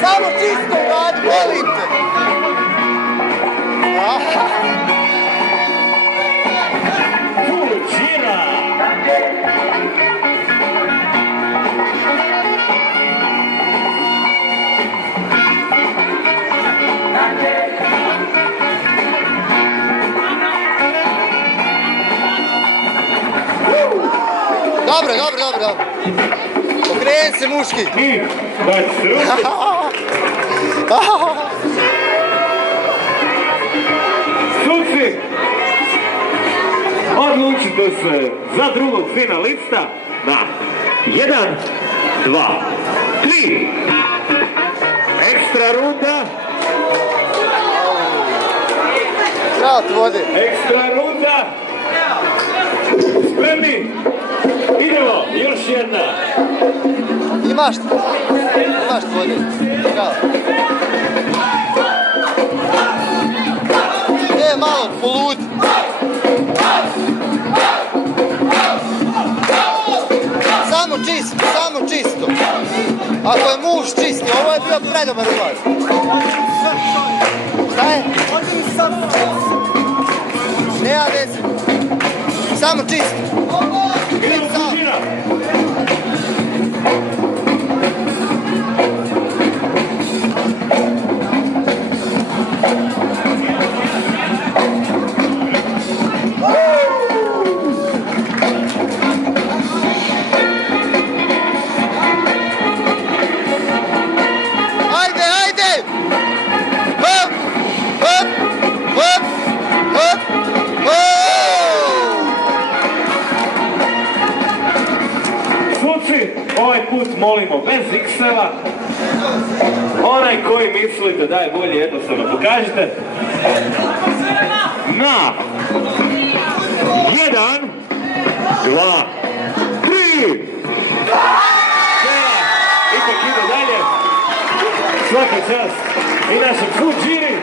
Samo čisto radi, molim te! Fuđira! Dobro. Okreni se muški. I, daj se ruku. Suci, odlučite se za drugog finalista na 1, 2, 3. Ekstra runda. Krat vode. Ekstra runda. Spremni. Idemo, još jedna. Imaš vode. Krat. Ne, malo, poludi. Samo čisto. Ako je muž čisti, ovo je bio predobar ulaz. Šta je? Nema veze. Samo čisto. Ovaj put molimo bez X-eva. Onaj koji mislite da je bolje, jednostavno pokažite. Na 1, 2, 3. Ipak ide dalje. Svaka čast i našem Fuđiri.